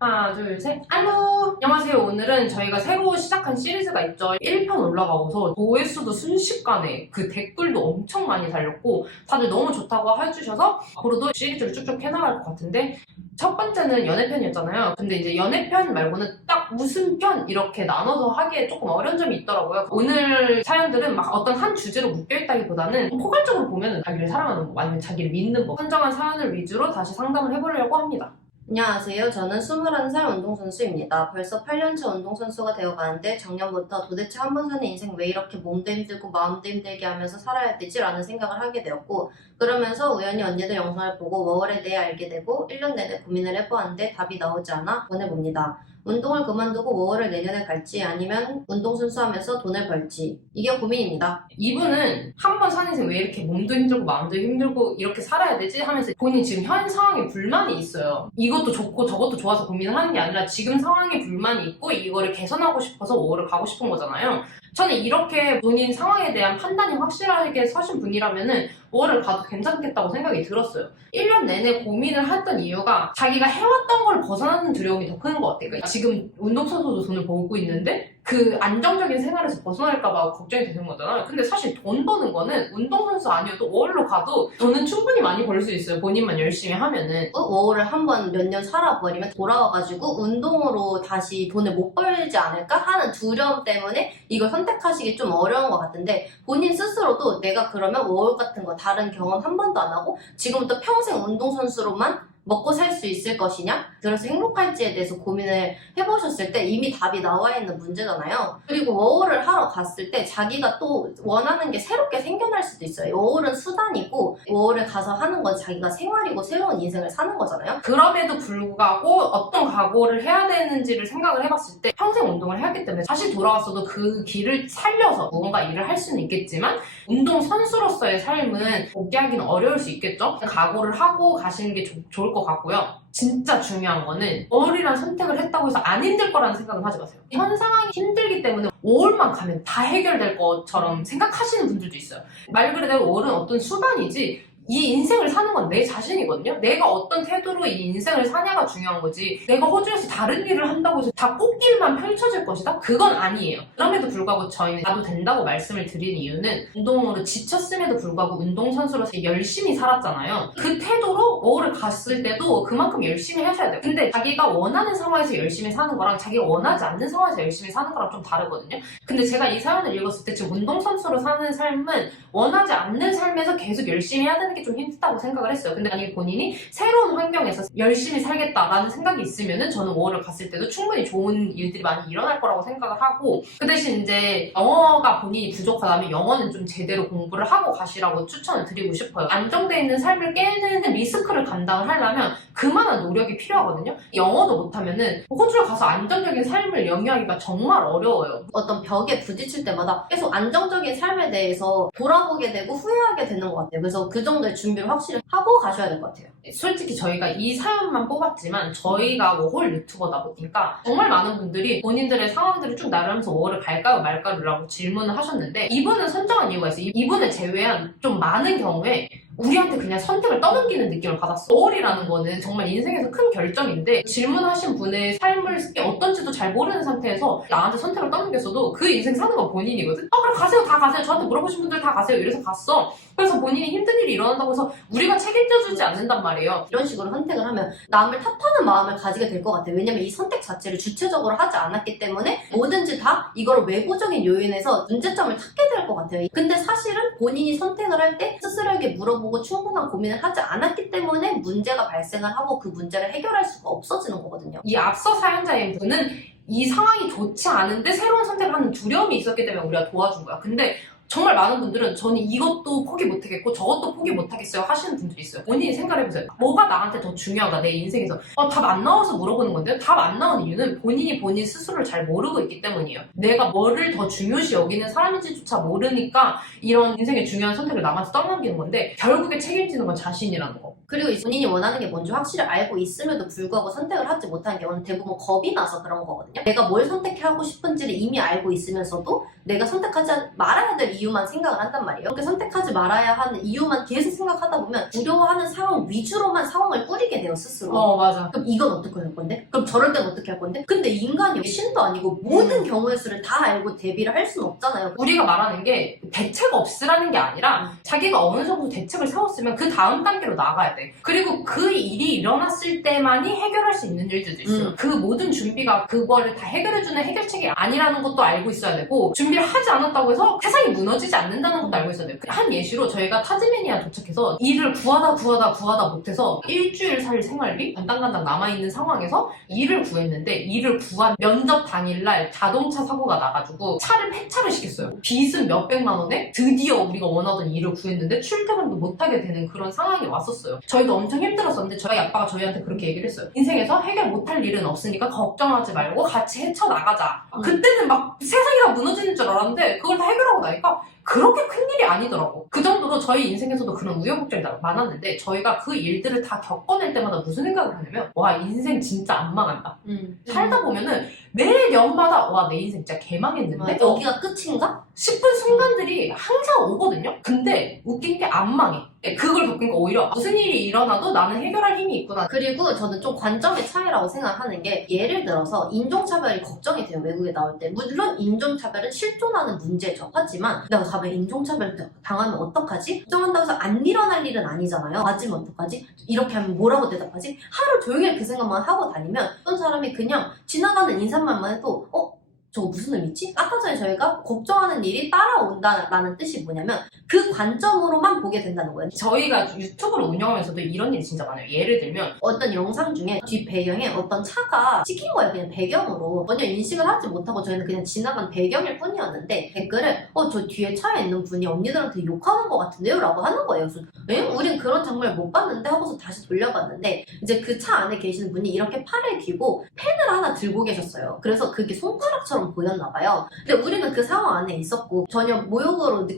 하나, 둘, 셋. 알로! 안녕하세요. 오늘은 저희가 새로 시작한 시리즈가 있죠. 1편 올라가고서 조회수도 순식간에 그 댓글도 엄청 많이 달렸고 다들 너무 좋다고 해주셔서 앞으로도 시리즈를 쭉쭉 해나갈 것 같은데 첫 번째는 연애편이었잖아요. 근데 이제 연애편 말고는 딱 무슨 편 이렇게 나눠서 하기에 조금 어려운 점이 있더라고요. 오늘 사연들은 막 어떤 한 주제로 묶여있다기보다는 포괄적으로 보면 자기를 사랑하는 거 아니면 자기를 믿는 거 선정한 사연을 위주로 다시 상담을 해보려고 합니다. 안녕하세요. 저는 21살 운동선수입니다. 벌써 8년차 운동선수가 되어가는데 작년부터 도대체 한 번 사는 인생 왜 이렇게 몸도 힘들고 마음도 힘들게 하면서 살아야 되지? 라는 생각을 하게 되었고 그러면서 우연히 언니들 영상을 보고 워홀에 대해 알게 되고 1년 내내 고민을 해보았는데 답이 나오지 않아 보내봅니다. 운동을 그만두고 워홀을 내년에 갈지 아니면 운동선수 하면서 돈을 벌지 이게 고민입니다. 이분은 한 번 사는 인생 왜 이렇게 몸도 힘들고 마음도 힘들고 이렇게 살아야 되지? 하면서 본인 지금 현 상황에 불만이 있어요. 이것도 좋고 저것도 좋아서 고민을 하는 게 아니라 지금 상황에 불만이 있고 이거를 개선하고 싶어서 워홀을 가고 싶은 거잖아요. 저는 이렇게 본인 상황에 대한 판단이 확실하게 서신 분이라면은 워홀을 가도 괜찮겠다고 생각이 들었어요. 1년 내내 고민을 했던 이유가 자기가 해왔던 걸 벗어나는 두려움이 더 큰 것 같아요. 그러니까 지금 운동선수도 돈을 벌고 있는데 그 안정적인 생활에서 벗어날까봐 걱정이 되는 거잖아요. 근데 사실 돈 버는 거는 운동선수 아니어도 워홀로 가도 돈은 충분히 많이 벌 수 있어요. 본인만 열심히 하면은. 워홀을 한번 몇 년 살아버리면 돌아와가지고 운동으로 다시 돈을 못 벌지 않을까 하는 두려움 때문에 이걸 선택하시기 좀 어려운 것 같은데 본인 스스로도 내가 그러면 워홀 같은 거 다른 경험 한 번도 안 하고 지금부터 평생 운동선수로만 먹고 살 수 있을 것이냐? 그래서 행복할지에 대해서 고민을 해보셨을 때 이미 답이 나와 있는 문제잖아요. 그리고 워홀을 하러 갔을 때 자기가 또 원하는 게 새롭게 생겨날 수도 있어요. 워홀은 수단이고 워홀을 가서 하는 건 자기가 생활이고 새로운 인생을 사는 거잖아요. 그럼에도 불구하고 어떤 각오를 해야 되는지를 생각을 해봤을 때 평생 운동을 해왔기 때문에 다시 돌아왔어도 그 길을 살려서 무언가 일을 할 수는 있겠지만 운동선수로서의 삶은 포기하기는 어려울 수 있겠죠? 각오를 하고 가시는 게 좋을 것 같고요. 진짜 중요한 거는 워홀이라는 선택을 했다고 해서 안 힘들 거라는 생각은 하지 마세요. 현 상황이 힘들기 때문에 워홀만 가면 다 해결될 것처럼 생각하시는 분들도 있어요. 말 그대로 워홀은 어떤 수단이지 이 인생을 사는 건 내 자신이거든요. 내가 어떤 태도로 이 인생을 사냐가 중요한 거지 내가 호주에서 다른 일을 한다고 해서 다 꽃길만 펼쳐질 것이다? 그건 아니에요. 그럼에도 불구하고 저희는 나도 된다고 말씀을 드리는 이유는 운동으로 지쳤음에도 불구하고 운동선수로서 열심히 살았잖아요. 그 태도로 워홀을 갔을 때도 그만큼 열심히 하셔야 돼요. 근데 자기가 원하는 상황에서 열심히 사는 거랑 자기가 원하지 않는 상황에서 열심히 사는 거랑 좀 다르거든요. 근데 제가 이 사연을 읽었을 때 지금 운동선수로 사는 삶은 원하지 않는 삶에서 계속 열심히 해야 되는 게 좀 힘들다고 생각을 했어요. 근데 만약에 본인이 새로운 환경에서 열심히 살겠다라는 생각이 있으면은 저는 워홀을 갔을 때도 충분히 좋은 일들이 많이 일어날 거라고 생각을 하고 그 대신 이제 영어가 본인이 부족하다면 영어는 좀 제대로 공부를 하고 가시라고 추천을 드리고 싶어요. 안정돼 있는 삶을 깨는 리스크를 감당을 하려면 그만한 노력이 필요하거든요. 영어도 못하면은 호주에 가서 안정적인 삶을 영위하기가 정말 어려워요. 어떤 벽에 부딪힐 때마다 계속 안정적인 삶에 대해서 돌아보게 되고 후회하게 되는 것 같아요. 그래서 그 정도의 준비를 확실히 하고 가셔야 될 것 같아요. 솔직히 저희가 이 사연만 뽑았지만 저희가 워홀 유튜버다 보니까 정말 많은 분들이 본인들의 상황들을 쭉 나열하면서 워홀을 갈까요 말까요라고 질문을 하셨는데 이분은 선정한 이유가 있어요. 이분을 제외한 좀 많은 경우에 우리한테 그냥 선택을 떠넘기는 느낌을 받았어. 워홀이라는 거는 정말 인생에서 큰 결정인데 질문하신 분의 삶을 어떤지도 잘 모르는 상태에서 나한테 선택을 떠넘겼어도 그 인생 사는 건 본인이거든? 그럼 가세요. 다 가세요. 저한테 물어보신 분들 다 가세요. 이래서 갔어. 그래서 본인이 힘든 일이 일어난다고 해서 우리가 책임져주지 않는단 말이에요. 이런 식으로 선택을 하면 남을 탓하는 마음을 가지게 될 것 같아요. 왜냐면 이 선택 자체를 주체적으로 하지 않았기 때문에 뭐든지 다 이걸 외부적인 요인에서 문제점을 찾게 될 것 같아요. 근데 사실은 본인이 선택을 할 때 스스로에게 물어보고 충분한 고민을 하지 않았기 때문에 문제가 발생을 하고 그 문제를 해결할 수가 없어지는 거거든요. 이 앞서 사연자인 분은 이 상황이 좋지 않은데 새로운 선택을 하는 두려움이 있었기 때문에 우리가 도와준 거야. 근데 정말 많은 분들은 저는 이것도 포기 못하겠고 저것도 포기 못하겠어요 하시는 분들이 있어요. 본인이 생각해보세요. 뭐가 나한테 더 중요하다 내 인생에서. 답 안 나와서 물어보는 건데요. 답 안 나온 이유는 본인이 본인 스스로를 잘 모르고 있기 때문이에요. 내가 뭐를 더 중요시 여기는 사람인지조차 모르니까 이런 인생의 중요한 선택을 남한테 떠넘기는 건데 결국에 책임지는 건 자신이라는 거. 그리고 본인이 원하는 게 뭔지 확실히 알고 있음에도 불구하고 선택을 하지 못하는 경우는 대부분 겁이 나서 그런 거거든요. 내가 뭘 선택하고 싶은지를 이미 알고 있으면서도 내가 선택하지 말아야 될 이유만 생각을 한단 말이에요. 그렇게 선택하지 말아야 하는 이유만 계속 생각하다 보면 두려워하는 상황 위주로만 상황을 꾸리게 돼요, 스스로. 맞아. 그럼 이건 어떻게 할 건데? 그럼 저럴 땐 어떻게 할 건데? 근데 인간이 신도 아니고 모든 경우의 수를 다 알고 대비를 할 수는 없잖아요. 우리가 말하는 게 대책 없으라는 게 아니라 자기가 어느 정도 대책을 세웠으면 그 다음 단계로 나가야 돼. 그리고 그 일이 일어났을 때만이 해결할 수 있는 일들도 있어요. 그 모든 준비가 그거를 다 해결해주는 해결책이 아니라는 것도 알고 있어야 되고, 준비를 하지 않았다고 해서 세상이 무너지지 않는다는 것도 알고 있어야 돼요. 한 예시로 저희가 타즈메니아 도착해서 일을 구하다 못해서 일주일 살 생활비 간당간당 남아있는 상황에서 일을 구했는데, 일을 구한 면접 당일날 자동차 사고가 나가지고 차를 폐차를 시켰어요. 빚은 몇백만 원에 드디어 우리가 원하던 일을 구했는데 출퇴근도 못하게 되는 그런 상황이 왔었어요. 저희도 엄청 힘들었었는데 저희 아빠가 저희한테 그렇게 얘기를 했어요. 인생에서 해결 못할 일은 없으니까 걱정하지 말고 같이 헤쳐나가자. 그때는 막 세상이 다 무너지는 줄 알았는데 그걸 다 해결하고 나니까 그렇게 큰일이 아니더라고. 그 정도로 저희 인생에서도 그런 우여곡절이 많았는데, 저희가 그 일들을 다 겪어낼 때마다 무슨 생각을 하냐면, 와, 인생 진짜 안 망한다. 살다 보면은 매 년마다 와, 내 인생 진짜 개망했는데 여기가 끝인가? 싶은 순간들이 항상 오거든요. 근데 웃긴 게 안 망해. 그걸 겪으니까 오히려 무슨 일이 일어나도 나는 해결할 힘이 있구나. 그리고 저는 좀 관점의 차이라고 생각하는 게, 예를 들어서 인종차별이 걱정이 돼요, 외국에 나올 때. 물론 인종차별은 실존하는 문제죠. 하지만 내가 가면 인종차별 당하면 어떡하지? 걱정한다고 해서 안 일어날 일은 아니잖아요. 맞으면 어떡하지? 이렇게 하면 뭐라고 대답하지? 하루 종일 그 생각만 하고 다니면 어떤 사람이 그냥 지나가는 인사말만 해도 저거 무슨 의미지? 아까 전에 저희가 걱정하는 일이 따라온다라는 뜻이 뭐냐면 그 관점으로만 보게 된다는 거예요. 저희가 유튜브를 운영하면서도 이런 일이 진짜 많아요. 예를 들면 어떤 영상 중에 뒷 배경에 어떤 차가 찍힌 거예요. 그냥 배경으로. 전혀 인식을 하지 못하고 저희는 그냥 지나간 배경일 뿐이었는데, 댓글을 저 뒤에 차에 있는 분이 언니들한테 욕하는 것 같은데요? 라고 하는 거예요. 그래서 우린 그런 장면을 못 봤는데 하고서 다시 돌려봤는데, 이제 그 차 안에 계시는 분이 이렇게 팔을 귀고 펜을 하나 들고 계셨어요. 그래서 그게 손가락처럼 보였나 봐요. 근데 우리는 그 상황 안에 있었고 전혀 모욕으로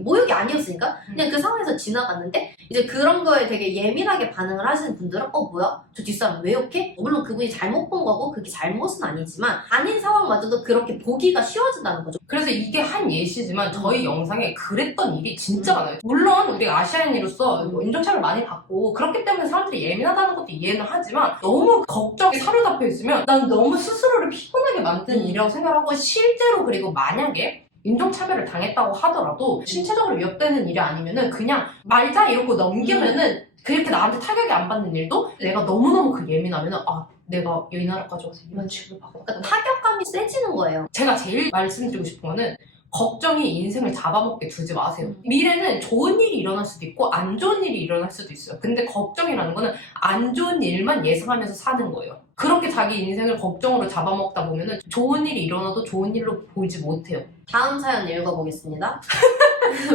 모욕이 아니었으니까 그냥 그 상황에서 지나갔는데, 이제 그런 거에 되게 예민하게 반응을 하시는 분들은 뭐야? 저 뒷사람 왜 욕해? 물론 그분이 잘못 본 거고 그게 잘못은 아니지만 아닌 상황마저도 그렇게 보기가 쉬워진다는 거죠. 그래서 이게 한 예시지만 저희 영상에 그랬던 일이 진짜 많아요. 물론 우리가 아시아인으로서 인종차별 많이 받고 그렇기 때문에 사람들이 예민하다는 것도 이해는 하지만, 너무 걱정이 사로잡혀 있으면 난 너무 스스로를 피곤하게 만드는 일이라고 생각하고, 실제로 그리고 만약에 인종차별을 당했다고 하더라도 신체적으로 위협되는 일이 아니면은 그냥 말자 이러고 넘기면은 그렇게 나한테 타격이 안 받는 일도, 내가 너무너무 그 예민하면은 내가 이 나라까지 와서 이런 취급을 받고, 그러니까 타격감이 세지는 거예요. 제가 제일 말씀드리고 싶은 거는, 걱정이 인생을 잡아먹게 두지 마세요. 미래는 좋은 일이 일어날 수도 있고 안 좋은 일이 일어날 수도 있어요. 근데 걱정이라는 거는 안 좋은 일만 예상하면서 사는 거예요. 그렇게 자기 인생을 걱정으로 잡아먹다 보면은 좋은 일이 일어나도 좋은 일로 보이지 못해요. 다음 사연 읽어보겠습니다.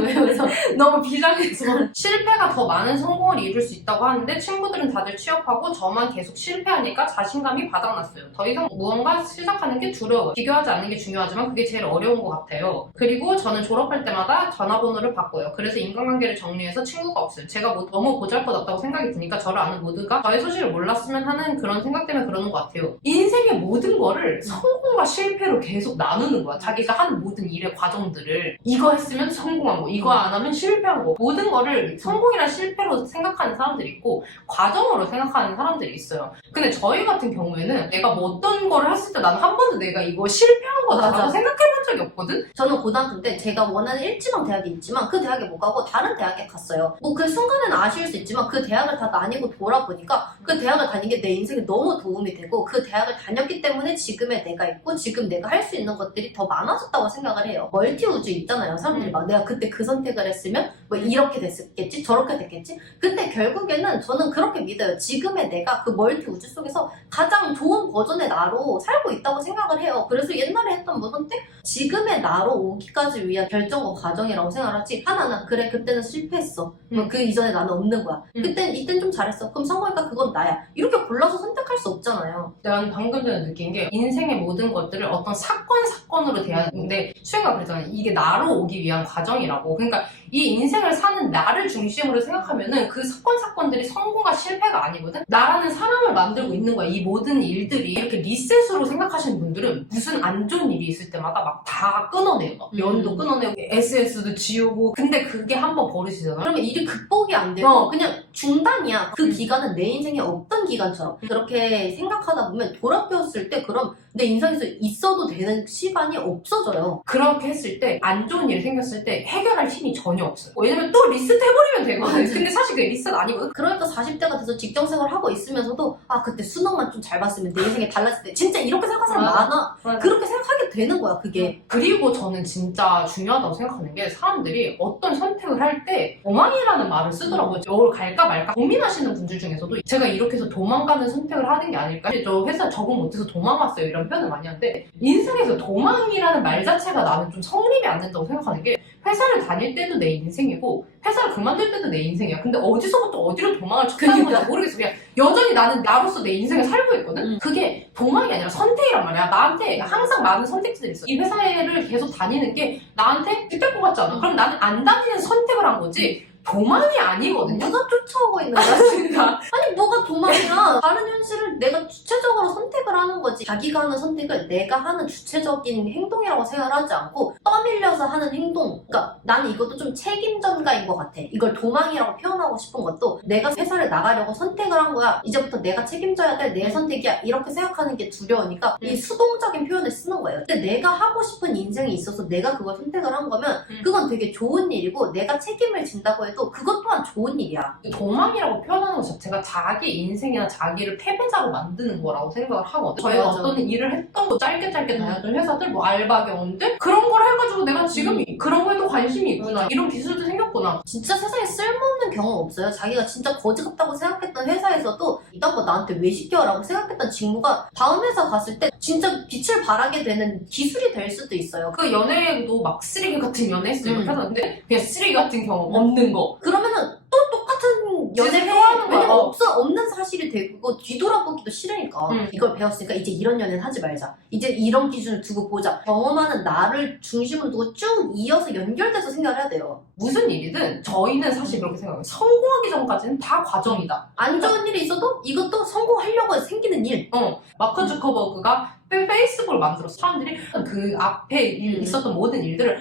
왜 웃어? 너무 비장해서. 실패가 더 많은 성공을 이룰 수 있다고 하는데 친구들은 다들 취업하고 저만 계속 실패하니까 자신감이 바닥났어요. 더 이상 무언가 시작하는 게 두려워요. 비교하지 않는 게 중요하지만 그게 제일 어려운 것 같아요. 그리고 저는 졸업할 때마다 전화번호를 바꿔요. 그래서 인간관계를 정리해서 친구가 없어요. 제가 너무 보잘것없다고 생각이 드니까 저를 아는 모두가 저의 소식을 몰랐으면 하는 그런 생각 때문에 그러는 것 같아요. 인생의 모든 거를 성공과 실패로 계속 나누는 거야. 자기가 한 모든 일의 과정들을 이거 했으면 성공한 거, 이거 안 하면 실패한 거, 모든 거를 성공이나 실패로 생각하는 사람들이 있고 과정으로 생각하는 사람들이 있어요. 근데 저희 같은 경우에는 내가 뭐 어떤 거를 했을 때 나는 한 번도 내가 이거 실패한 거다라고 생각해본 적이 없거든? 저는 고등학교 때 제가 원하는 일지망 대학이 있지만 그 대학에 못 가고 다른 대학에 갔어요. 뭐 그 순간에는 아쉬울 수 있지만 그 대학을 다 다니고 돌아보니까 그 대학을 다닌 게 내 인생에 너무 도움이 되고, 그 대학을 다녔기 때문에 지금의 내가 있고 지금 내가 할 수 있는 것들이 더 많아졌다고 생각을 해요. 멀티우주 있잖아요. 사람들이 막 내가 그때 그 선택을 했으면 뭐 이렇게 됐겠지 저렇게 됐겠지. 근데 결국에는 저는 그렇게 믿어요. 지금의 내가 그 멀티우주 속에서 가장 좋은 버전의 나로 살고 있다고 생각을 해요. 그래서 옛날에 했던 뭐 선택, 지금의 나로 오기까지 위한 결정과 과정이라고 생각하지, 하나는 그래 그때는 실패했어, 그 이전에 나는 없는 거야, 이땐 좀 잘했어, 그럼 성공이니까 그건 나야, 이렇게 골라서 선택할 수 없잖아요. 난 방금 전에 느낀 게, 인생의 모든 것들을 어떤 사건으로 대하는데 수영이가 그랬잖아. 이게 나로 오기 위한 과정이라고. 그러니까 이 인생을 인생을 사는 나를 중심으로 생각하면은 그 사건들이 성공과 실패가 아니거든? 나라는 사람을 만들고 있는 거야. 이 모든 일들이 이렇게 리셋으로 생각하시는 분들은 무슨 안 좋은 일이 있을 때마다 막 다 끊어내요. 막 연도 끊어내고 SS도 지우고. 근데 그게 한번 버릇이잖아. 그러면 일이 극복이 안 되고 그냥 중단이야. 그 기간은 내 인생에 없던 기간처럼. 그렇게 생각하다 보면 돌아보았을 때 그럼 내 인생에서 있어도 되는 시간이 없어져요. 그렇게 했을 때 안 좋은 일이 생겼을 때 해결할 힘이 전혀 없어요. 왜냐면 또 리셋 해버리면 되거든. 근데 사실 그게 리셋 아니거든. 그러니까 40대가 돼서 직장생활 하고 있으면서도 아 그때 수능만 좀 잘 봤으면 내 인생이 달랐을 때 진짜 이렇게 생각하는 사람 많아. 맞아. 그렇게 생각하게 되는 거야 그게. 그리고 저는 진짜 중요하다고 생각하는 게 사람들이 어떤 선택을 할 때 도망이라는 말을 쓰더라고요. 이걸 갈까 말까 고민하시는 분들 중에서도 제가 이렇게 해서 도망가는 선택을 하는 게 아닐까? 저 회사 적응 못해서 도망갔어요 이런 표현을 많이 하는데 인생에서 도망이라는 말 자체가 나는 좀 성립이 안 된다고 생각하는 게 회사를 다닐 때도 내 인생이고 회사를 그만둘 때도 내 인생이야. 근데 어디서부터 어디로 도망을 쳤다는 건지 모르겠어. 그냥 여전히 나는 나로서 내 인생을 살고 있거든? 그게 도망이 아니라 선택이란 말이야. 나한테 항상 많은 선택지들이 있어. 이 회사를 계속 다니는 게 나한테 득될 것 같지 않아? 그럼 나는 안 다니는 선택을 한 거지 도망이 아니거든요. 누가 쫓아오고 있는 거야? 맞습니다. 아니 뭐가 도망이야. 다른 현실을 내가 주체적으로 선택을 하는 거지. 자기가 하는 선택을 내가 하는 주체적인 행동이라고 생각하지 않고 떠밀려서 하는 행동. 그러니까 나는 이것도 좀 책임전가인 것 같아. 이걸 도망이라고 표현하고 싶은 것도 내가 회사를 나가려고 선택을 한 거야. 이제부터 내가 책임져야 될 내 선택이야. 이렇게 생각하는 게 두려우니까 이 수동적인 표현을 쓰는 거예요. 근데 내가 하고 싶은 인생이 있어서 내가 그걸 선택을 한 거면 그건 되게 좋은 일이고 내가 책임을 진다고 해도 그것 또한 좋은 일이야. 도망이라고 표현하는 것 자체가 자기 인생이나 자기를 패배자로 만드는 거라고 생각을 하거든. 저희가 맞아. 어떤 일을 했던 거 짧게 다녔던 회사들, 뭐 알바 경험들 그런 걸 해가지고 내가 지금 그런 거에도 관심이 있구나. 이런 기술도 생겼구나. 진짜 세상에 쓸모없는 경험 없어요. 자기가 진짜 거지 같다고 생각했던 회사에서도 이딴 거 나한테 왜 시켜라고 생각했던 직무가 다음 회사 갔을 때 진짜 빛을 발하게 되는 기술이 될 수도 있어요. 그 연애도 막 쓰레기 같은 연애 했어요. 근데 그냥 쓰레기 같은 경험 없는 거. 그러면 또 똑같은 연애를 또 하는 거야. 왜냐면 없는 사실이 되고 뒤돌아보기도 싫으니까 이걸 배웠으니까 이제 이런 연애는 하지 말자. 이제 이런 기준을 두고 보자. 경험하는 나를 중심으로 두고 쭉 이어서 연결돼서 생각을 해야 돼요. 무슨 일이든 저희는 사실 그렇게 생각해요. 성공하기 전까지는 다 과정이다. 안 좋은 일이 있어도 이것도 성공하려고 생기는 일. 마크 주커버그가 페이스북을 만들었어. 사람들이 그 앞에 있었던 모든 일들을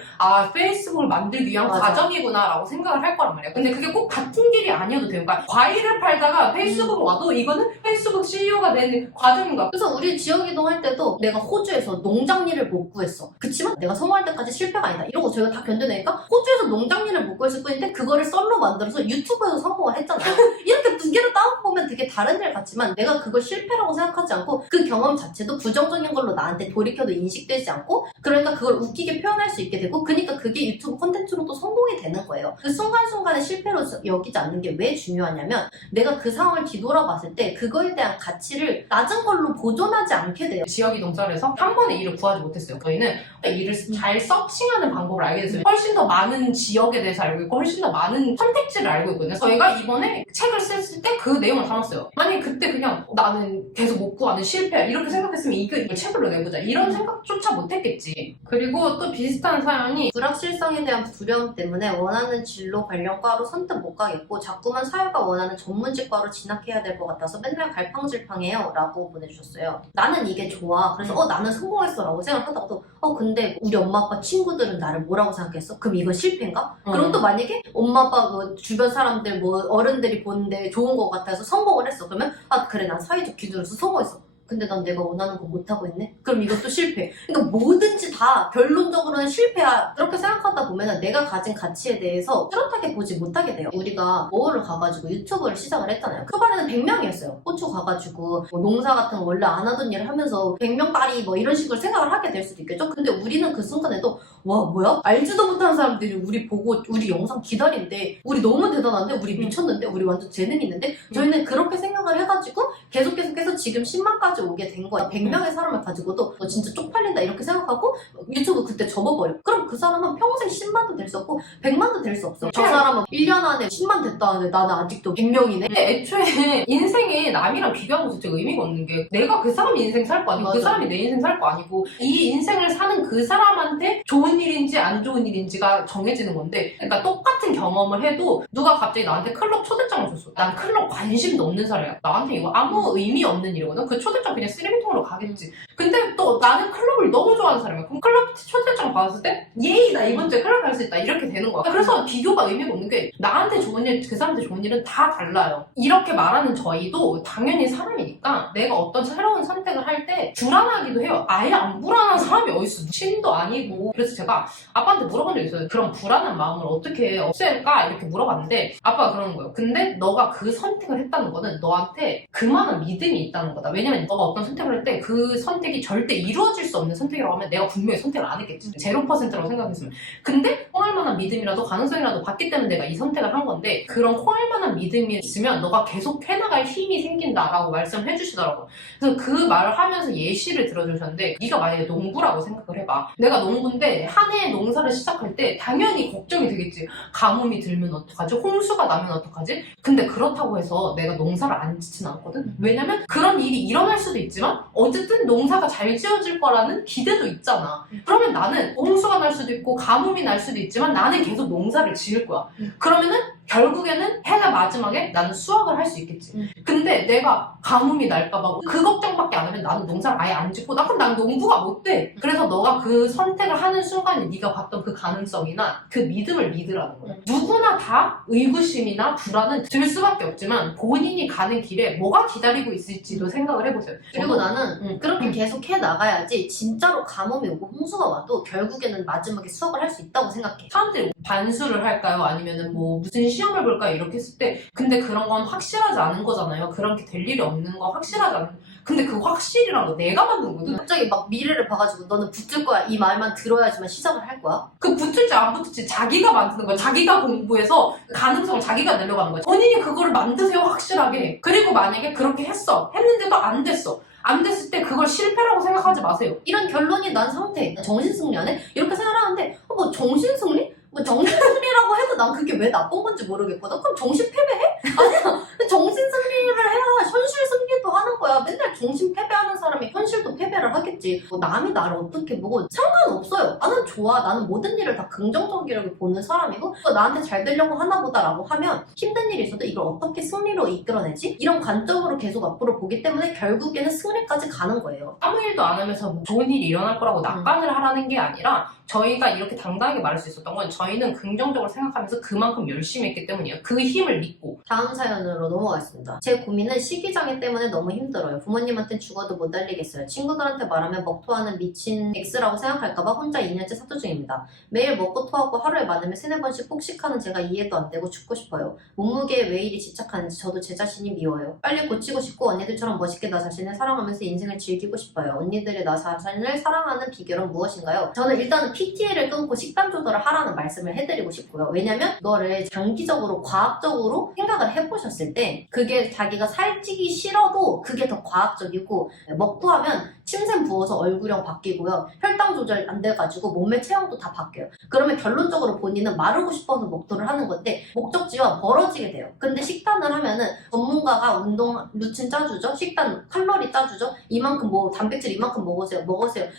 페이스북을 만들기 위한 맞아. 과정이구나 라고 생각을 할 거란 말이야. 근데 그게 꼭 같은 길이 아니어도 돼요. 그러니까 과일을 팔다가 페이스북을 와도 이거는 페이스북 CEO가 되는 과정인가. 그래서 우리 지역이동 할 때도 내가 호주에서 농장 일을 못 구했어. 그치만 내가 성공할 때까지 실패가 아니다. 이러고 저희가 다 견뎌내니까 호주에서 농장 일을 못 구했을 뿐인데 그거를 썰로 만들어서 유튜브에서 성공을 했잖아요. 이렇게 두 개를 따져보면 되게 다른 일 같지만 내가 그걸 실패라고 생각하지 않고 그 경험 자체도 부정적인 걸로 나한테 돌이켜도 인식되지 않고 그러니까 그걸 웃기게 표현할 수 있게 되고 그러니까 그게 유튜브 콘텐츠로도 성공이 되는 거예요. 그 순간순간의 실패로 여기지 않는 게 왜 중요하냐면 내가 그 상황을 뒤돌아봤을 때 그거에 대한 가치를 낮은 걸로 보존하지 않게 돼요. 지역이동설에서 한 번에 일을 구하지 못했어요. 저희는 일을 잘 서칭하는 방법을 알게 됐어요. 훨씬 더 많은 지역에 대해서 알고 있고 훨씬 더 많은 선택지를 알고 있거든요. 저희가 이번에 책을 썼을 때 그 내용을 담았어요. 만약에 그때 그냥 나는 계속 못 구하는 실패야 이렇게 생각했으면 이걸 책으로 내보자 이런 생각조차 못했겠지. 그리고 또 비슷한 사연이 불확실성에 대한 두려움 때문에 원하는 진로 관련 과로 선뜻 못 가겠고 자꾸만 사회가 원하는 전문직과로 진학해야 될 것 같아서 맨날 갈팡질팡해요 라고 보내주셨어요. 나는 이게 좋아. 그래서 나는 성공했어 라고 생각하다가도 근데 우리 엄마 아빠 친구들은 나를 뭐라고 생각했어? 그럼 이건 실패인가? 그럼 또 만약에 엄마 아빠 뭐 주변 사람들 뭐 어른들이 보는데 좋은 것 같아서 성공을 했어. 그러면 그래 난 사회적 기준으로서 성공했어. 근데 난 내가 원하는 거 못하고 있네? 그럼 이것도 실패. 그러니까 뭐든지 다 결론적으로는 실패야. 그렇게 생각하다 보면 내가 가진 가치에 대해서 뚜렷하게 보지 못하게 돼요. 우리가 모어를 가가지고 유튜브를 시작을 했잖아요. 초반에는 100명이었어요. 호주 가가지고 뭐 농사 같은 거 원래 안 하던 일을 하면서 100명 딸이 뭐 이런 식으로 생각을 하게 될 수도 있겠죠? 근데 우리는 그 순간에도 와 뭐야? 알지도 못하는 사람들이 우리 보고 우리 영상 기다린대. 우리 너무 대단한데? 우리 미쳤는데? 우리 완전 재능 있는데? 저희는 그렇게 생각을 해가지고 계속해서 지금 10만까지 여기까지 오게 된 거야. 100명의 사람을 가지고도 너 진짜 쪽팔린다 이렇게 생각하고 유튜브 그때 접어버려. 그럼 그 사람은 평생 10만도 될 수 없고 100만도 될 수 없어. 저 사람은 1년 안에 10만 됐다는데 나는 아직도 100명이네. 근데 애초에 인생에 남이랑 비교하는 거 진짜 의미가 없는 게 내가 그 사람이 인생 살 거 아니고 그 맞아. 사람이 내 인생 살 거 아니고 이 인생을 사는 그 사람한테 좋은 일인지 안 좋은 일인지가 정해지는 건데 그러니까 똑같은 경험을 해도 누가 갑자기 나한테 클럽 초대장을 줬어. 난 클럽 관심도 없는 사람이야. 나한테 이거 아무 의미 없는 일이거든. 그 초대장 그냥 쓰레기통으로 가겠지. 근데 또 나는 클럽을 너무 좋아하는 사람이야. 그럼 클럽 초대장 받았을 때 예이 나 이번 주에 클럽 갈 수 있다 이렇게 되는 거야. 그래서 비교가 의미가 없는 게 나한테 좋은 일, 그 사람한테 좋은 일은 다 달라요. 이렇게 말하는 저희도 당연히 사람이니까 내가 어떤 새로운 선택을 할 때 불안하기도 해요. 아예 안 불안한 사람이 어딨어. 신도 아니고. 그래서 제가 아빠한테 물어본 적 있어요. 그런 불안한 마음을 어떻게 없앨까? 이렇게 물어봤는데 아빠가 그러는 거예요. 근데 너가 그 선택을 했다는 거는 너한테 그만한 믿음이 있다는 거다. 왜냐면 너가 어떤 선택을 할 때 그 선택이 절대 이루어질 수 없는 선택이라고 하면 내가 분명히 선택을 안 했겠지. 0%라고 생각했으면. 근데 홍할 만한 믿음이라도 가능성이라도 봤기 때문에 내가 이 선택을 한 건데 그런 홍할 만한 믿음이 있으면 너가 계속 해나갈 힘이 생긴다라고 말씀을 해주시더라고요. 그래서 그 말을 하면서 예시를 들어주셨는데 네가 만약에 농부라고 생각을 해봐. 내가 농부인데 한 해 농사를 시작할 때 당연히 걱정이 되겠지. 가뭄이 들면 어떡하지? 홍수가 나면 어떡하지? 근데 그렇다고 해서 내가 농사를 안 짓진 않거든? 왜냐면 그런 일이 일어날 수도 있지만 어쨌든 농사가 잘 지어질 거라는 기대도 있잖아. 그러면 나는 홍수가 날 수도 있고 가뭄이 날 수도 있지만 나는 계속 농사를 지을 거야. 그러면은 결국에는 해가 마지막에 나는 수확을 할 수 있겠지. 근데 내가 가뭄이 날까봐 그 걱정밖에 안 하면 나는 농사를 아예 안 짓고 그럼 난 농부가 못 돼. 그래서 너가 그 선택을 하는 순간에 네가 봤던 그 가능성이나 그 믿음을 믿으라는 거야. 누구나 다 의구심이나 불안은 들 수밖에 없지만 본인이 가는 길에 뭐가 기다리고 있을지도 생각을 해보세요. 그리고 나는 그렇게 계속 해 나가야지 진짜로 가뭄이 오고 홍수가 와도 결국에는 마지막에 수확을 할 수 있다고 생각해. 사람들이 반수를 할까요? 아니면은 뭐 무슨 시험을 볼까요? 이렇게 했을 때 근데 그런 건 확실하지 않은 거잖아요. 그렇게 될 일이 없는 거 확실하지 않은 근데 그 확실이란 거 내가 만든 거거든. 갑자기 막 미래를 봐가지고 너는 붙을 거야 이 말만 들어야지만 시작을 할 거야? 그 붙을지 안 붙을지 자기가 만드는 거야. 자기가 공부해서 가능성을 자기가 내려가는 거야. 본인이 그거를 만드세요 확실하게. 그리고 만약에 그렇게 했는데도 안 됐어. 안 됐을 때 그걸 실패라고 생각하지 마세요. 이런 결론이 난 상태. 정신승리하네? 이렇게 생각하는데 뭐 정신승리? 뭐 정신승리라고 해도 난 그게 왜 나쁜 건지 모르겠거든. 그럼 정신 패배해? 아니야. 정신승리를 해야 현실 승리도 하는 거야. 맨날 정신 패배하는 사람이 현실도 패배를 하겠지. 뭐 남이 나를 어떻게 보고 상관없어요. 나는 좋아. 나는 모든 일을 다 긍정적이라고 보는 사람이고 나한테 잘 되려고 하나 보다라고 하면 힘든 일이 있어도 이걸 어떻게 승리로 이끌어내지? 이런 관점으로 계속 앞으로 보기 때문에 결국에는 승리까지 가는 거예요. 아무 일도 안 하면서 뭐 좋은 일이 일어날 거라고 낙관을 하라는 게 아니라 저희가 이렇게 당당하게 말할 수 있었던 건 저희는 긍정적으로 생각하면서 그만큼 열심히 했기 때문이에요. 그 힘을 믿고. 다음 사연으로 넘어가겠습니다. 제 고민은 식이장애 때문에 너무 힘들어요. 부모님한테 죽어도 못 알리겠어요. 친구들한테 말하면 먹토하는 미친 X라고 생각할까봐 혼자 2년째 사투 중입니다. 매일 먹고 토하고 하루에 많으면 3-4번씩 폭식하는 제가 이해도 안 되고 죽고 싶어요. 몸무게에 왜 이리 집착하는지 저도 제 자신이 미워요. 빨리 고치고 싶고 언니들처럼 멋있게 나 자신을 사랑하면서 인생을 즐기고 싶어요. 언니들의 나 자신을 사랑하는 비결은 무엇인가요? 저는 일단은 PT를 끊고 식단 조절을 하라는 말씀을 해드리고 싶고요. 왜냐면 너를 장기적으로 과학적으로 생각을 해보셨을 때 그게 자기가 살찌기 싫어도 그게 더 과학적이고 먹토하면 침샘 부어서 얼굴형 바뀌고요. 혈당 조절 안 돼가지고 몸매 체형도 다 바뀌어요. 그러면 결론적으로 본인은 마르고 싶어서 먹토를 하는 건데 목적지와 멀어지게 돼요. 근데 식단을 하면은 전문가가 운동 루틴 짜주죠. 식단 칼로리 짜주죠. 이만큼 뭐 단백질 이만큼 먹으세요.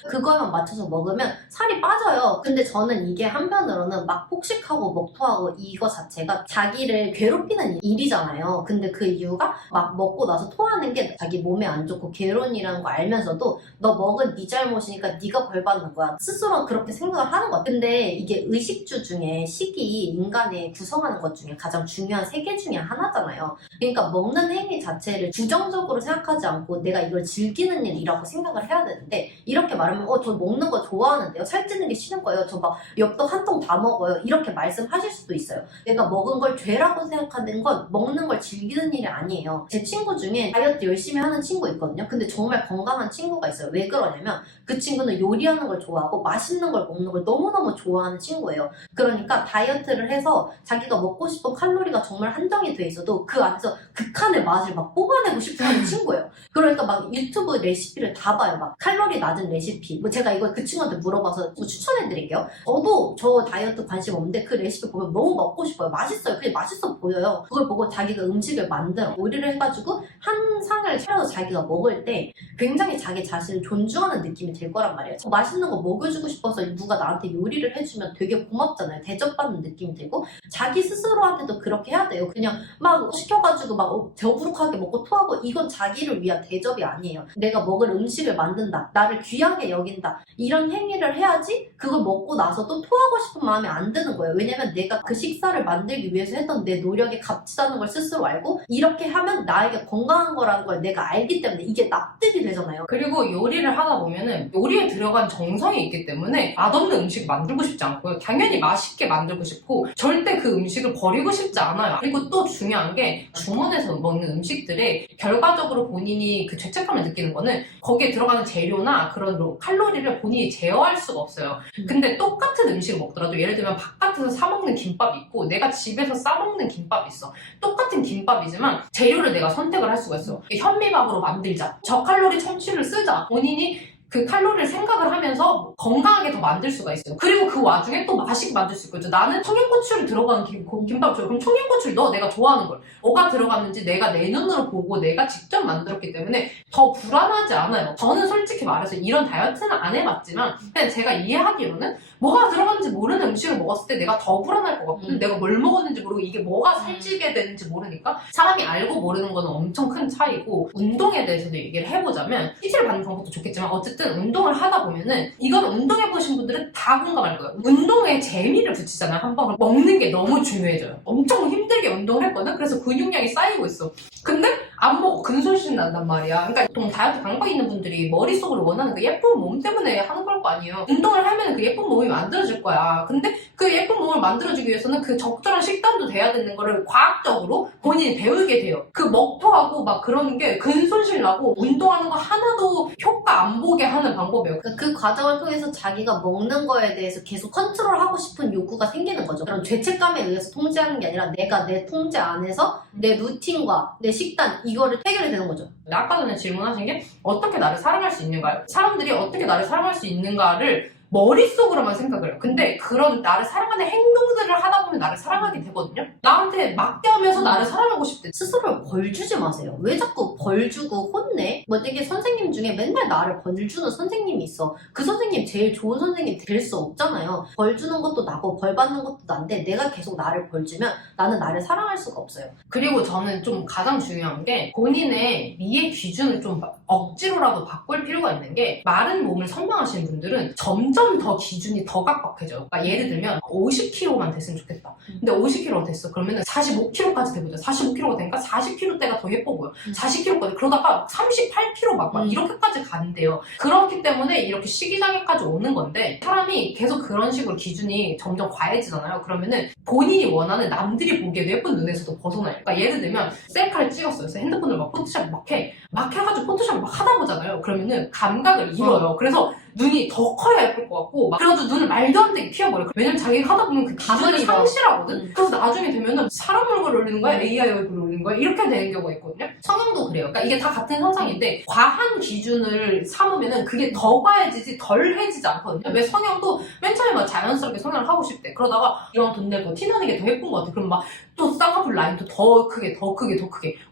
그거에만 맞춰서 먹으면 살이 빠져요. 근데 저는 이게 한편으로는 막 폭식하고 먹토하고 이거 자체가 자기를 괴롭히는 일이잖아요. 근데 그 이유가 막 먹고 나서 토하는 게 자기 몸에 안 좋고 괴로운이라는 거 알면서도 너 먹은 네 잘못이니까 네가 벌 받는 거야. 스스로 그렇게 생각을 하는 거야. 근데 이게 의식주 중에 식이 인간의 구성하는 것 중에 가장 중요한 3개 중에 하나잖아요. 그러니까 먹는 행위 자체를 부정적으로 생각하지 않고 내가 이걸 즐기는 일이라고 생각을 해야 되는데 이렇게 말하면 저 먹는 거 좋아하는데요. 살찌는 게 싫은 거예요. 저 막 엽떡 한 통 다 먹어요. 이렇게 말씀하실 수도 있어요. 내가 먹은 걸 죄라고 생각하는 건 먹는 걸 즐기는 일이 아니에요. 제 친구 중에 다이어트 열심히 하는 친구 있거든요. 근데 정말 건강한 친구가 있어요. 왜 그러냐면 그 친구는 요리하는 걸 좋아하고 맛있는 걸 먹는 걸 너무너무 좋아하는 친구예요. 그러니까 다이어트를 해서 자기가 먹고 싶은 칼로리가 정말 한정이 돼 있어도 그 안에서 극한의 맛을 막 뽑아내고 싶어하는 친구예요. 그러니까 막 유튜브 레시피를 다 봐요. 막 칼로리 낮은 레시피. 뭐 제가 이거 그 친구한테 물어봐서 추천해드릴게요. 저도 저 다이어트 관심 없는데 그 레시피 보면 너무 먹고 싶어요. 맛있어요. 그게 맛있어 보여요. 그걸 보고 자기가 음식을 만들어 요리를 해가지고 한 상을 차려서 자기가 먹을 때 굉장히 자기 자신을 존중하는 느낌이 들 거란 말이에요. 맛있는 거 먹여주고 싶어서 누가 나한테 요리를 해주면 되게 고맙잖아요. 대접받는 느낌이 들고 자기 스스로한테도 그렇게 해야 돼요. 그냥 막 시켜가지고 막 더부룩하게 먹고 토하고 이건 자기를 위한 대접이 아니에요. 내가 먹을 음식을 만든다. 나를 귀하게 여긴다. 이런 행위를 해야지 그걸 먹고 나서도 토하고 싶은 마음이 안 드는 거예요. 왜냐면 내가 그 식사를 만들기 위해서 했던 내 노력이 값지다는 걸 스스로 알고 이렇게 하면 나에게 건강한 거라는 걸 내가 알기 때문에 이게 납득이 되잖아요. 그리고 요리를 하다 보면은 요리에 들어간 정성이 있기 때문에 맛없는 음식 만들고 싶지 않고요. 당연히 맛있게 만들고 싶고 절대 그 음식을 버리고 싶지 않아요. 그리고 또 중요한 게 주문해서 먹는 음식들에 결과적으로 본인이 그 죄책감을 느끼는 거는 거기에 들어가는 재료나 그런 칼로리를 본인이 제어할 수가 없어요. 근데 똑같은 음식을 먹더라도 예를 들면 바깥에서 사 먹는 김밥이 있고 내가 집에서 싸 먹는 김밥이 있어. 똑같은 김밥이지만 재료를 내가 선택을 할 수가 있어. 현미밥으로 만들자. 저칼로리 참치를 쓰자. 본인이 그 칼로리를 생각을 하면서 건강하게 더 만들 수가 있어요. 그리고 그 와중에 또 맛있게 만들 수 있거든요. 나는 청양고추를 들어가는 김밥 좋아요. 그럼 청양고추를 넣어. 내가 좋아하는 걸. 뭐가 들어갔는지 내가 내 눈으로 보고 내가 직접 만들었기 때문에 더 불안하지 않아요. 저는 솔직히 말해서 이런 다이어트는 안 해봤지만 그냥 제가 이해하기로는 뭐가 들어갔는지 모르는 음식을 먹었을 때 내가 더 불안할 것 같고 내가 뭘 먹었는지 모르고 이게 뭐가 살찌게 되는지 모르니까 사람이 알고 모르는 거는 엄청 큰 차이고 운동에 대해서도 얘기를 해보자면 PT를 받는 방법도 좋겠지만 어쨌든 운동을 하다 보면은 이건 운동해보신 분들은 다 공감할 거예요. 운동에 재미를 붙이잖아요. 한 번 먹는 게 너무 중요해져요. 엄청 힘들게 운동을 했거든. 그래서 근육량이 쌓이고 있어. 근데 안 먹고 근손실 난단 말이야. 그러니까 보통 다이어트 강박이 있는 분들이 머릿속으로 원하는 그 예쁜 몸 때문에 하는 걸 거 아니에요. 운동을 하면 그 예쁜 몸이 만들어질 거야. 근데 그 예쁜 몸을 만들어주기 위해서는 그 적절한 식단도 돼야 되는 거를 과학적으로 본인이 배우게 돼요. 그 먹토하고 막 그러는 게 근손실 나고 운동하는 거 하나도 효과 안 보게 하는 방법이에요. 그러니까 그 과정을 통해서 자기가 먹는 거에 대해서 계속 컨트롤하고 싶은 욕구가 생기는 거죠. 그런 죄책감에 의해서 통제하는 게 아니라 내가 내 통제 안에서 내 루틴과 내 식단 이거를 해결이 되는 거죠. 아까 전에 질문하신 게 어떻게 나를 사랑할 수 있는가요? 사람들이 어떻게 나를 사랑할 수 있는가를 머릿속으로만 생각을 해요. 근데 그런 나를 사랑하는 행동들을 하다 보면 나를 사랑하게 되거든요. 나한테 맡겨하면서 나를 사랑하고 싶대. 스스로를 벌 주지 마세요. 왜 자꾸 벌 주고 혼내? 뭐 되게 선생님 중에 맨날 나를 벌 주는 선생님이 있어. 그 선생님 제일 좋은 선생님 될 수 없잖아요. 벌 주는 것도 나고 벌 받는 것도 난데 내가 계속 나를 벌 주면 나는 나를 사랑할 수가 없어요. 그리고 저는 좀 가장 중요한 게 본인의 미의 기준을 좀 억지로라도 바꿀 필요가 있는 게 마른 몸을 선망하시는 분들은 점점 더 기준이 더 각박해져요. 그러니까 예를 들면 50kg만 됐으면 좋겠다. 근데 50kg가 됐어. 그러면 45kg까지 돼보자. 45kg가 되니까 40kg대가 더 예뻐 보여. 40kg까지. 그러다가 38kg 막 이렇게까지 간대요. 그렇기 때문에 이렇게 식이장애까지 오는 건데 사람이 계속 그런 식으로 기준이 점점 과해지잖아요. 그러면은 본인이 원하는 남들이 보기에도 예쁜 눈에서도 벗어나요. 그러니까 예를 들면 셀카를 찍었어요. 그래서 핸드폰을 막 포토샵 막 해가지고 포토샵 막 하다 보잖아요. 그러면은 감각을 잃어요. 그래서 눈이 더 커야 예쁠 것 같고 막 그래가지고 눈을 말도 안 되게 키워버려. 왜냐면 자기가 하다 보면 그 기준을 상실하거든. 그래서 나중에 되면은 사람 얼굴을 올리는 거야? AI 얼굴을 올리는 거야? 이렇게 되는 경우가 있거든요. 성형도 그래요. 그러니까 이게 다 같은 현상인데 과한 기준을 삼으면은 그게 더 과해지지 덜 해지지 않거든요. 왜 성형도 맨 처음에 막 자연스럽게 성형을 하고 싶대. 그러다가 이런 돈 내고 티나는 게 더 예쁜 것 같아. 그럼 막 또 쌍꺼풀 라인도 더 크게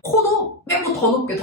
코도 빼고 더 높게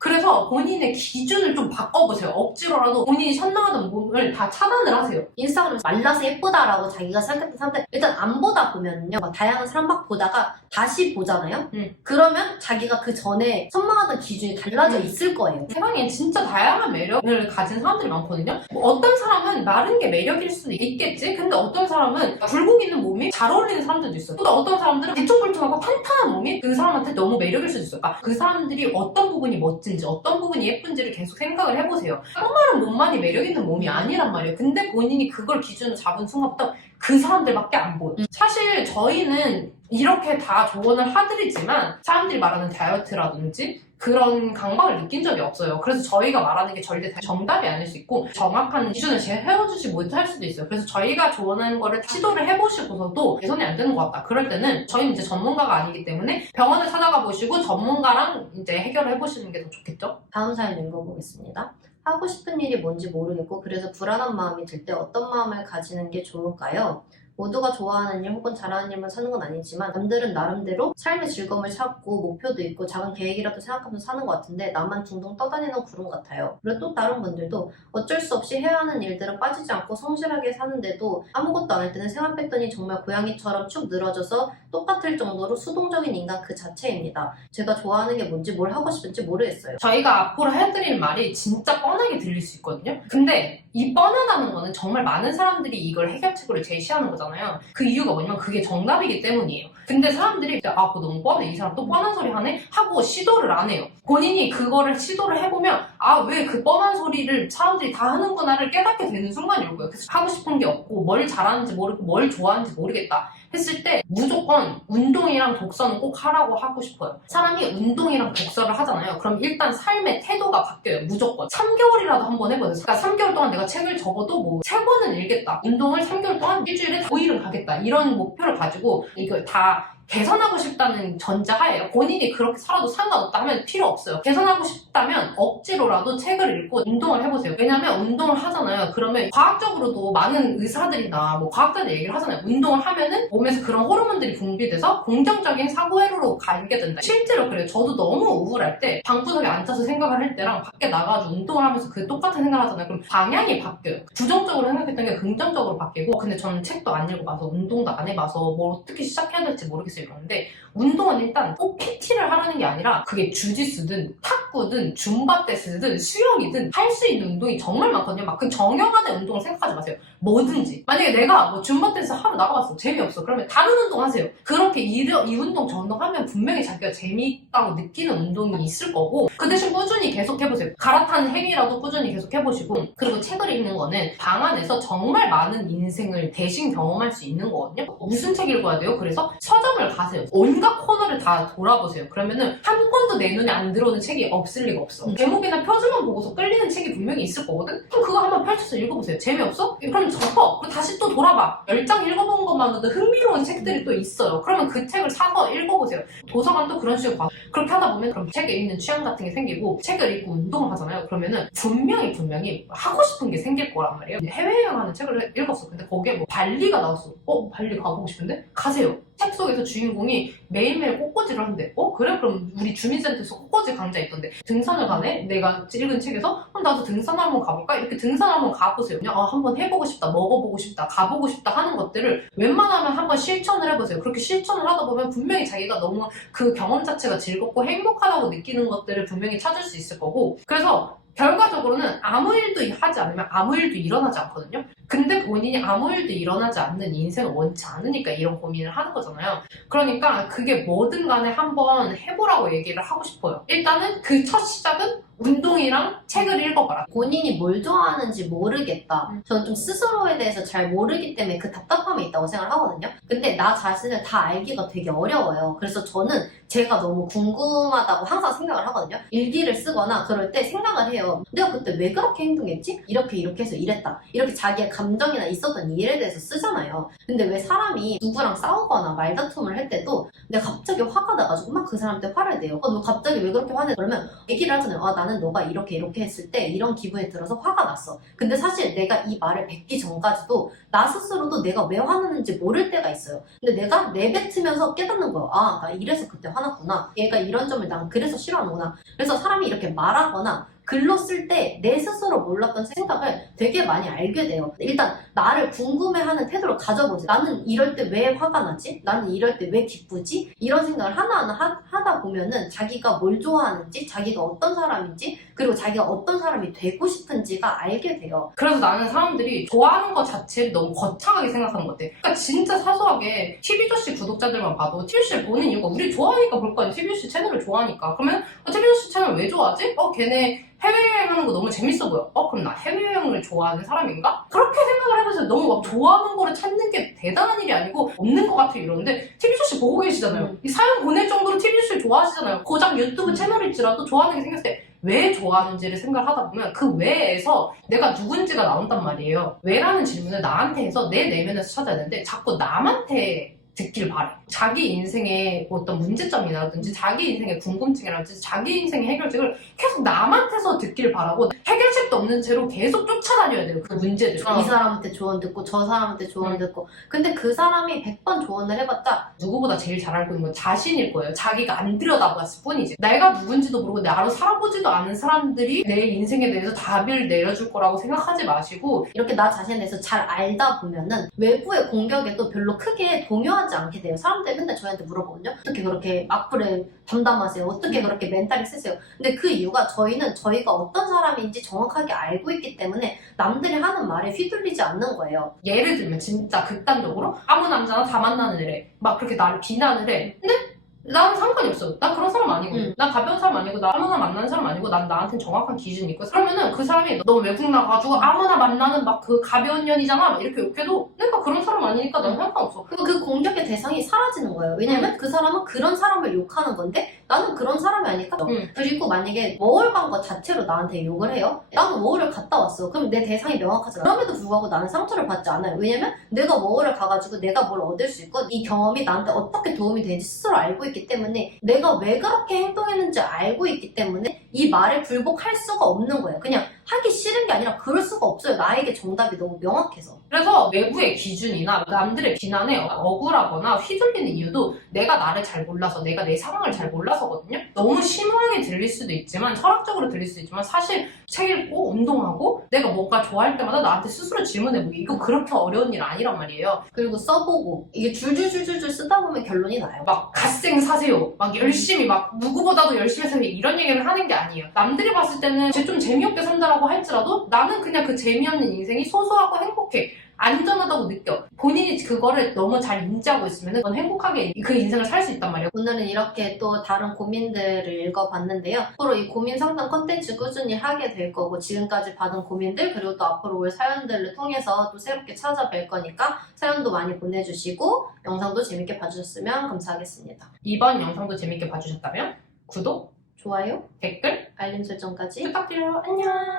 그래서 본인의 기준을 좀 바꿔보세요. 억지로라도 본인이 선망하던 몸을 다 차단을 하세요. 인스타그램에서 말라서 예쁘다라고 자기가 생각했던 사람들 일단 안 보다 보면요 다양한 사람 막 보다가 다시 보잖아요. 그러면 자기가 그 전에 선망하던 기준이 달라져 있을 거예요. 세상에 진짜 다양한 매력을 가진 사람들이 많거든요. 뭐 어떤 사람은 마른 게 매력일 수도 있겠지. 근데 어떤 사람은 굴곡 있는 몸이 잘 어울리는 사람들도 있어요. 또 어떤 사람들은 울퉁불퉁하고 탄탄한 몸이 그 사람한테 너무 매력일 수도 있어요. 그러니까 그 사람들이 어떤 부분이 멋진지 어떤 부분이 예쁜지를 계속 생각을 해보세요. 깡마른 몸만이 매력 있는 몸이 아니란 말이에요. 근데 본인이 그걸 기준으로 잡은 순간부터 그 사람들밖에 안 보여. 사실 저희는 이렇게 다 조언을 하드리지만 사람들이 말하는 다이어트라든지 그런 강박을 느낀 적이 없어요. 그래서 저희가 말하는 게 절대 다 정답이 아닐 수 있고 정확한 기준을 세워주지 못할 수도 있어요. 그래서 저희가 조언하는 거를 시도를 해보시고서도 개선이 안 되는 것 같다. 그럴 때는 저희는 이제 전문가가 아니기 때문에 병원을 찾아가 보시고 전문가랑 이제 해결을 해보시는 게 더 좋겠죠? 다음 사연 읽어보겠습니다. 하고 싶은 일이 뭔지 모르겠고 그래서 불안한 마음이 들 때 어떤 마음을 가지는 게 좋을까요? 모두가 좋아하는 일 혹은 잘하는 일만 사는 건 아니지만 남들은 나름대로 삶의 즐거움을 찾고 목표도 있고 작은 계획이라도 생각하면서 사는 것 같은데 나만 둥둥 떠다니는 구름 같아요. 그리고 또 다른 분들도 어쩔 수 없이 해야 하는 일들은 빠지지 않고 성실하게 사는데도 아무것도 안 할 때는 생활 패턴이 정말 고양이처럼 축 늘어져서 똑같을 정도로 수동적인 인간 그 자체입니다. 제가 좋아하는 게 뭔지 뭘 하고 싶은지 모르겠어요. 저희가 앞으로 해드릴 말이 진짜 뻔하게 들릴 수 있거든요. 근데 이 뻔하다는 거는 정말 많은 사람들이 이걸 해결책으로 제시하는 거잖아요. 그 이유가 뭐냐면 그게 정답이기 때문이에요. 근데 사람들이 아 그거 너무 뻔해, 이 사람 또 뻔한 소리 하네 하고 시도를 안 해요. 본인이 그거를 시도를 해보면 아 왜 그 뻔한 소리를 사람들이 다 하는구나를 깨닫게 되는 순간이 올 거예요. 그래서 하고 싶은 게 없고 뭘 잘하는지 모르고 뭘 좋아하는지 모르겠다 했을 때 무조건 운동이랑 독서는 꼭 하라고 하고 싶어요. 사람이 운동이랑 독서를 하잖아요. 그럼 일단 삶의 태도가 바뀌어요. 무조건 3개월이라도 한번 해보세요. 그러니까 3개월 동안 내가 책을 적어도 뭐 3권은 읽겠다, 운동을 3개월 동안 일주일에 5일은 가겠다, 이런 목표를 가지고 이걸 다 개선하고 싶다는 전제하에요. 본인이 그렇게 살아도 상관없다 하면 필요 없어요. 개선하고 싶다면 억지로라도 책을 읽고 운동을 해보세요. 왜냐면 운동을 하잖아요. 그러면 과학적으로도 많은 의사들이나 뭐 과학자들 얘기를 하잖아요. 운동을 하면은 몸에서 그런 호르몬들이 분비돼서 긍정적인 사고회로로 가게 된다. 실제로 그래요. 저도 너무 우울할 때 방구석에 앉아서 생각을 할 때랑 밖에 나가서 운동을 하면서 그 똑같은 생각을 하잖아요. 그럼 방향이 바뀌어요. 부정적으로 생각했던 게 긍정적으로 바뀌고, 근데 저는 책도 안 읽어봐서 운동도 안 해봐서 뭘 어떻게 시작해야 될지 모르겠어요. 이러는데 운동은 일단 꼭 PT를 하라는 게 아니라 그게 주짓수든 탁구든 줌바 댄스든 수영이든 할 수 있는 운동이 정말 많거든요. 막 그 정형화된 운동을 생각하지 마세요. 뭐든지. 만약에 내가 뭐 줌바 댄스 하러 나가봤어, 재미없어, 그러면 다른 운동 하세요. 그렇게 이 운동 저 운동 하면 분명히 자기가 재미있다고 느끼는 운동이 있을 거고, 그 대신 꾸준히 계속 해보세요. 갈아타는 행위라도 꾸준히 계속 해보시고, 그리고 책을 읽는 거는 방 안에서 정말 많은 인생을 대신 경험할 수 있는 거거든요. 무슨 책 읽어야 돼요? 그래서 서점을 가세요. 온갖 코너를 다 돌아보세요. 그러면은 한 권도 내 눈에 안 들어오는 책이 없을 리가 없어. 제목이나 표지만 보고서 끌리는 책이 분명히 있을 거거든? 그럼 그거 한번 펼쳐서 읽어보세요. 재미없어? 그럼 접어. 그리고 다시 또 돌아봐. 10장 읽어본 것만으로도 흥미로운 책들이 또 있어요. 그러면 그 책을 사서 읽어보세요. 도서관도 그런 식으로 가. 그렇게 하다 보면 그럼 책에 읽는 취향 같은 게 생기고, 책을 읽고 운동을 하잖아요. 그러면은 분명히 하고 싶은 게 생길 거란 말이에요. 해외여행하는 책을 읽었어. 근데 거기에 뭐 발리가 나왔어. 발리 가보고 싶은데? 가세요. 책 속에서 주인공이 매일매일 꽃꽂이를 한대. 그래? 그럼 우리 주민센터에서 꽃꽂이 강좌 있던데 등산을 가네? 내가 읽은 책에서 나도 등산 한번 가볼까? 이렇게 등산 한번 가보세요. 그냥 한번 해보고 싶다, 먹어보고 싶다, 가보고 싶다 하는 것들을 웬만하면 한번 실천을 해보세요. 그렇게 실천을 하다 보면 분명히 자기가 너무 그 경험 자체가 즐겁고 행복하다고 느끼는 것들을 분명히 찾을 수 있을 거고, 그래서 결과적으로는 아무 일도 하지 않으면 아무 일도 일어나지 않거든요. 근데 본인이 아무 일도 일어나지 않는 인생을 원치 않으니까 이런 고민을 하는 거잖아요. 그러니까 그게 뭐든 간에 한번 해보라고 얘기를 하고 싶어요. 일단은 그 첫 시작은 운동이랑 책을 읽어봐라. 본인이 뭘 좋아하는지 모르겠다. 저는 좀 스스로에 대해서 잘 모르기 때문에 그 답답함이 있다고 생각을 하거든요. 근데 나 자신을 다 알기가 되게 어려워요. 그래서 저는 제가 너무 궁금하다고 항상 생각을 하거든요. 일기를 쓰거나 그럴 때 생각을 해요. 내가 그때 왜 그렇게 행동했지? 이렇게 해서 이랬다. 이렇게 자기의 감정이나 있었던 일에 대해서 쓰잖아요. 근데 왜 사람이 누구랑 싸우거나 말다툼을 할 때도 내가 갑자기 화가 나가지고 막 그 사람한테 화를 내요. 너 갑자기 왜 그렇게 화내? 그러면 얘기를 하잖아요. 나는 너가 이렇게 했을 때 이런 기분이 들어서 화가 났어. 근데 사실 내가 이 말을 뱉기 전까지도 나 스스로도 내가 왜 화나는지 모를 때가 있어요. 근데 내가 내뱉으면서 깨닫는 거예요. 나 이래서 그때 화났구나. 얘가 이런 점을 난 그래서 싫어하는구나. 그래서 사람이 이렇게 말하거나 글로 쓸 때 내 스스로 몰랐던 생각을 되게 많이 알게 돼요. 일단 나를 궁금해하는 태도를 가져보세요. 나는 이럴 때 왜 화가 나지? 나는 이럴 때 왜 기쁘지? 이런 생각을 하나하나 하다 보면은 자기가 뭘 좋아하는지, 자기가 어떤 사람인지 그리고 자기가 어떤 사람이 되고 싶은지가 알게 돼요. 그래서 나는 사람들이 좋아하는 것 자체를 너무 거창하게 생각하는 것 같아. 그러니까 진짜 사소하게 TV조씨 구독자들만 봐도 TV조씨를 보는 이유가 우리 좋아하니까 볼 거 아니야. TV조씨 채널을 좋아하니까. 그러면 TV조씨 채널 왜 좋아하지? 걔네 해외여행하는 거 너무 재밌어 보여. 그럼 나 해외여행을 좋아하는 사람인가? 그렇게 생각을 해보세요. 너무 막 좋아하는 거를 찾는 게 대단한 일이 아니고 없는 것 같아 이러는데 TV조씨 보고 계시잖아요. 이 사연 보낼 정도로 TV조씨 좋아하시잖아요. 고작 유튜브 채널일지라도 좋아하는 게 생겼을 때 왜 좋아하는지를 생각을 하다 보면 그 왜에서 내가 누군지가 나온단 말이에요. 왜라는 질문을 나한테 해서 내 내면에서 찾아야 되는데 자꾸 남한테 듣길 바래. 자기 인생의 어떤 문제점이라든지 자기 인생의 궁금증이라든지 자기 인생의 해결책을 계속 남한테서 듣길 바라고 해결책도 없는 채로 계속 쫓아다녀야 돼요. 그 문제들. 이 사람한테 조언 듣고 저 사람한테 조언 듣고 근데 그 사람이 100번 조언을 해봤자 누구보다 제일 잘 알고 있는 건 자신일 거예요. 자기가 안 들여다봤을 뿐이지. 내가 누군지도 모르고 나로 살아보지도 않은 사람들이 내 인생에 대해서 답을 내려줄 거라고 생각하지 마시고 이렇게 나 자신에 대해서 잘 알다 보면은 외부의 공격에도 별로 크게 동요하지 않게 돼요. 사람들이 맨날 저희한테 물어보거든요. 어떻게 그렇게 악플에 담담하세요? 어떻게 그렇게 멘탈이 세세요? 근데 그 이유가 저희는 저희가 어떤 사람인지 정확하게 알고 있기 때문에 남들이 하는 말에 휘둘리지 않는 거예요. 예를 들면 진짜 극단적으로 아무 남자나 다 만나는 애래. 막 그렇게 나를 비난을 해. 근데 나는 상관이 없어. 난 그런 사람 아니고, 난 가벼운 사람 아니고, 나 아무나 만나는 사람 아니고, 난 나한테는 정확한 기준이 있고. 그러면은 그 사람이 너 외국 나가가지고 아무나 만나는 막 그 가벼운 년이잖아? 막 이렇게 욕해도 내가 그런 사람 아니니까 난 상관없어. 그리고 그 공격의 대상이 사라지는 거예요. 왜냐면 그 사람은 그런 사람을 욕하는 건데 나는 그런 사람이 아니까. 그리고 만약에 워홀 간 것 자체로 나한테 욕을 해요? 나는 워홀을 갔다 왔어. 그럼 내 대상이 명확하잖아. 그럼에도 불구하고 나는 상처를 받지 않아요. 왜냐면 내가 워홀을 가가지고 내가 뭘 얻을 수 있고 이 경험이 나한테 어떻게 도움이 되는지 스스로 알고 있기 때문에 내가 왜 그렇게 행동했는지 알고 있기 때문에 이 말에 굴복할 수가 없는 거예요. 그냥 하기 싫은 게 아니라 그럴 수가 없어요. 나에게 정답이 너무 명확해서. 그래서 외부의 기준이나 남들의 비난에 억울하거나 휘둘리는 이유도 내가 나를 잘 몰라서, 내가 내 상황을 잘 몰라서거든요. 너무 심오하게 들릴 수도 있지만, 철학적으로 들릴 수도 있지만 사실 책 읽고 운동하고 내가 뭔가 좋아할 때마다 나한테 스스로 질문해보기, 이거 그렇게 어려운 일 아니란 말이에요. 그리고 써보고 이게 줄줄줄줄 쓰다 보면 결론이 나요. 막 갓생 사세요, 막 열심히 막 누구보다도 열심히 사세요, 이런 얘기를 하는 게 아니에요. 남들이 봤을 때는 쟤 좀 재미없게 산다라고 할지라도 나는 그냥 그 재미없는 인생이 소소하고 행복해, 안전하다고 느껴. 본인이 그거를 너무 잘 인지하고 있으면 넌 행복하게 그 인생을 살 수 있단 말이에요. 오늘은 이렇게 또 다른 고민들을 읽어봤는데요. 앞으로 이 고민 상담 컨텐츠 꾸준히 하게 될 거고 지금까지 받은 고민들 그리고 또 앞으로 올 사연들을 통해서 또 새롭게 찾아뵐 거니까 사연도 많이 보내주시고 영상도 재밌게 봐주셨으면 감사하겠습니다. 이번 영상도 재밌게 봐주셨다면 구독, 좋아요, 댓글 알림 설정까지 부탁드려요. 안녕.